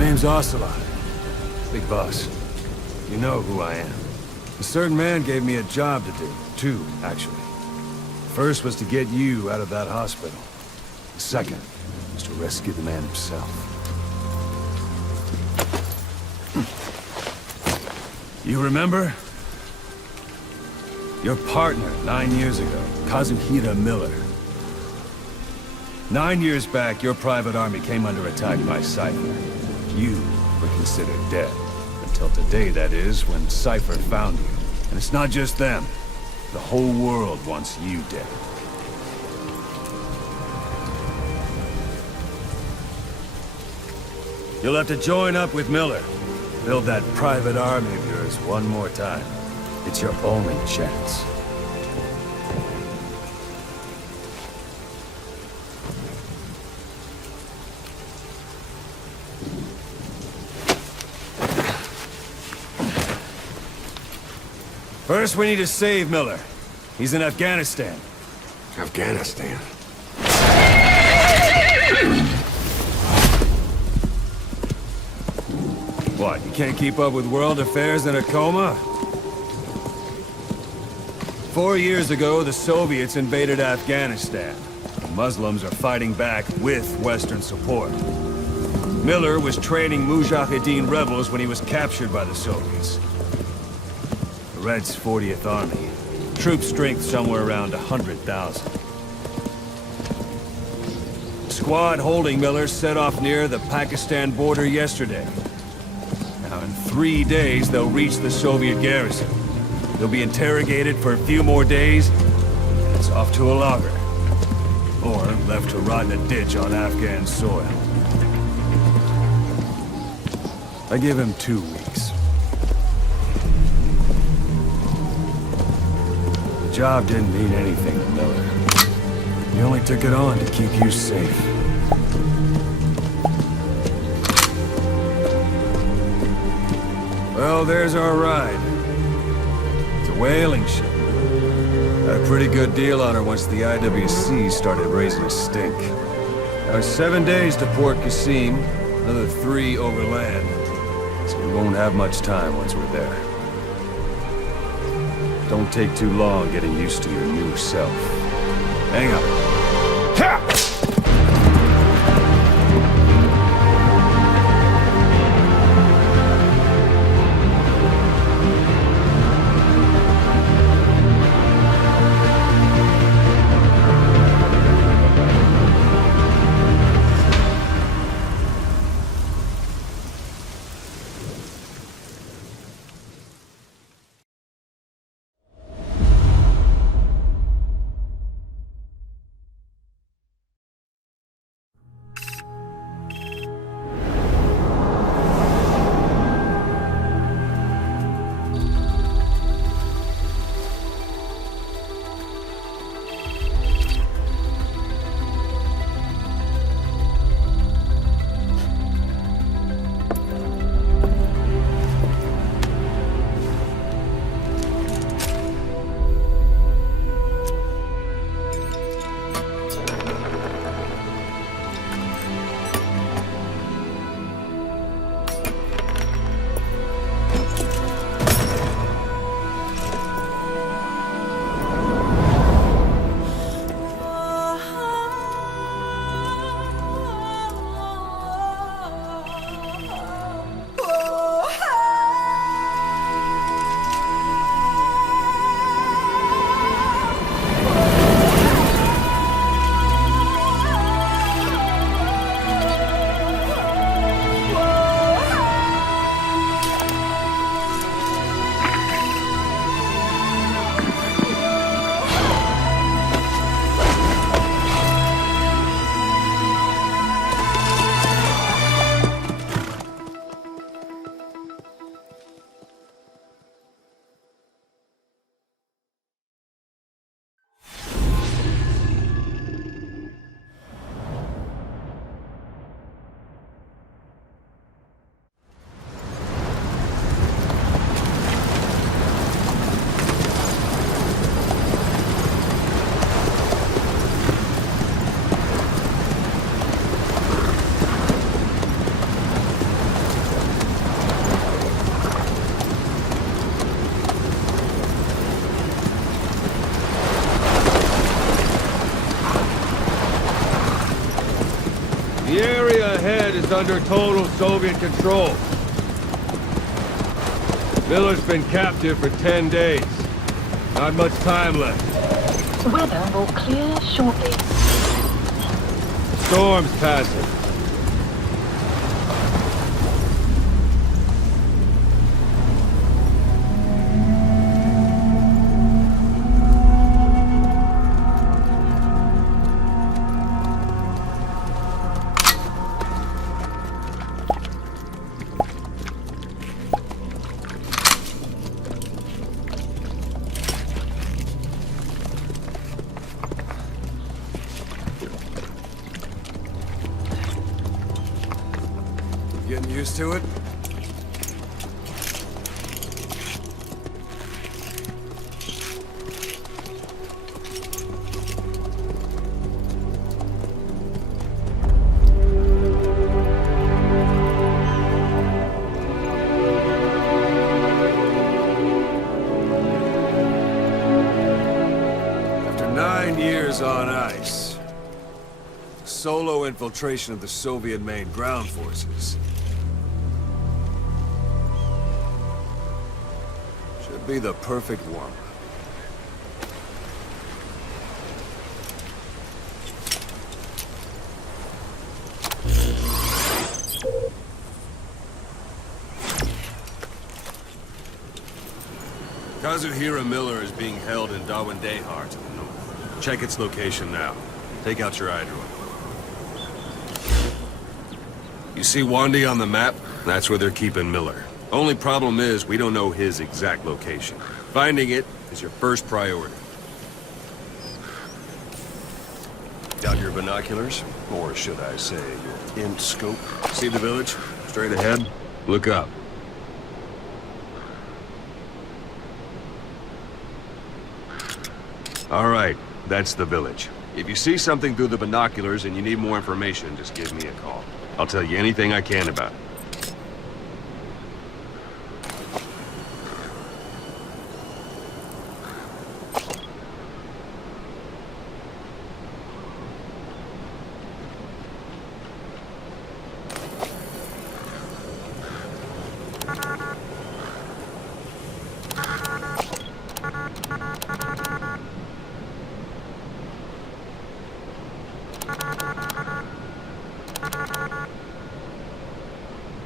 name's Ocelot. Big boss. You know who I am. A certain man gave me a job to do. Two, actually. First was to get you out of that hospital. The second was to rescue the man himself. You remember? Your partner, 9 years ago, Kazuhira Miller. 9 years back, your private army came under attack by Cypher. You were considered dead. Until today, that is, when Cypher found you. And it's not just them. The whole world wants you dead. You'll have to join up with Miller. Build that private army of yours one more time. It's your only chance. First, we need to save Miller. He's in Afghanistan. Afghanistan? What, you can't keep up with world affairs in a coma? 4 years ago, the Soviets invaded Afghanistan. The Muslims are fighting back with Western support. Miller was training Mujahideen rebels when he was captured by the Soviets. The Reds' 40th Army. Troop strength somewhere around 100,000. The squad holding Miller set off near the Pakistan border yesterday. Now, in 3 days, they'll reach the Soviet garrison. They'll be interrogated for a few more days, and it's off to a lager. Or left to rot in a ditch on Afghan soil. I give him 2 weeks. The job didn't mean anything to Miller. He only took it on to keep you safe. Well, there's our ride. It's a whaling ship. Had a pretty good deal on her once the IWC started raising a stink. Now it's 7 days to Port Qasim, another 3 overland. So we won't have much time once we're there. Don't take too long getting used to your new self. Hang up. Ha! area ahead is under total Soviet control. Miller's been captive for 10 days. Not much time left. Weather will clear shortly. Storm's passing. Getting used to it? After 9 years on ice, solo infiltration of the Soviet main ground forces. Should be the perfect one. Kazuhira Miller is being held in Dawandehar to the north. Check its location now. Take out your iDrone. You see Wandy on the map? That's where they're keeping Miller. Only problem is, we don't know his exact location. Finding it is your first priority. Got your binoculars? Or should I say, your INT scope? See the village? Straight ahead? Look up. All right, that's the village. If you see something through the binoculars and you need more information, just give me a call. I'll tell you anything I can about it.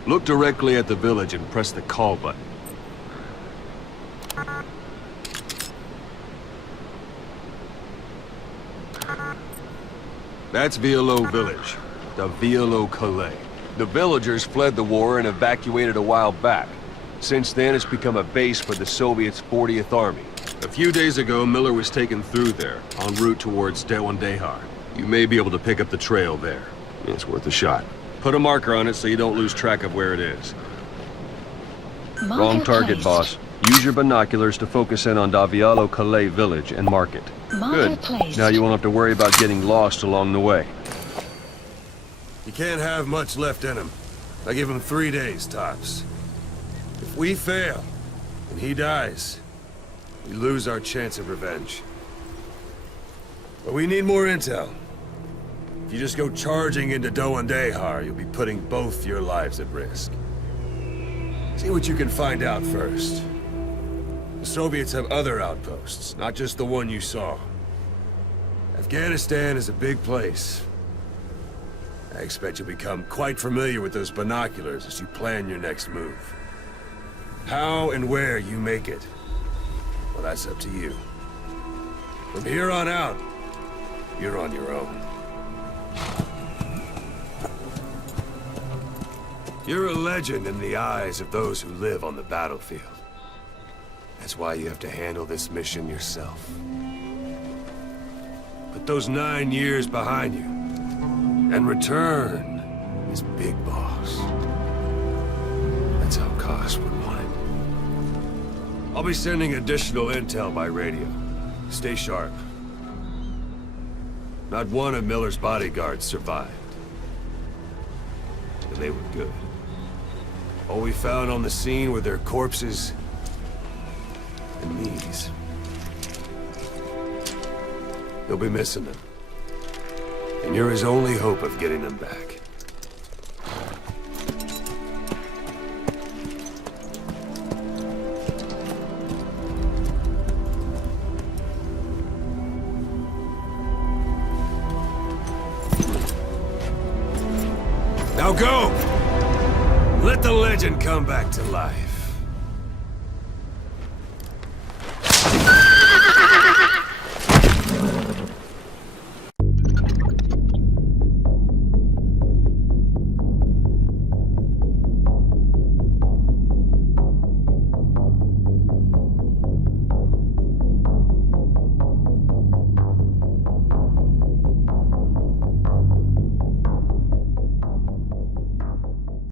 Look directly at the village and press the call button. That's Violo Village, the Violo Calais. The villagers fled the war and evacuated a while back. Since then, it's become a base for the Soviets' 40th Army. A few days ago, Miller was taken through there, en route towards Dawandehar. You may be able to pick up the trail there. It's worth a shot. Put a marker on it so you don't lose track of where it is. Wrong target, boss. Use your binoculars to focus in on Davialo Calais village and mark it. Good. Now you won't have to worry about getting lost along the way. You can't have much left in him. I give him 3 days, tops. If we fail, and he dies, we lose our chance of revenge. But we need more intel. If you just go charging into Dawandehar, you'll be putting both your lives at risk. See what you can find out first. The Soviets have other outposts, not just the one you saw. Afghanistan is a big place. I expect you'll become quite familiar with those binoculars as you plan your next move. How and where you make it, well, that's up to you. From here on out, you're on your own. You're a legend in the eyes of those who live on the battlefield. That's why you have to handle this mission yourself. Put those 9 years behind you, and return as Big Boss. That's how Koss would want it. I'll be sending additional intel by radio. Stay sharp. Not one of Miller's bodyguards survived. And they were good. All we found on the scene were their corpses and knees. You'll be missing them. And you're his only hope of getting them back. Now go! Let the legend come back to life.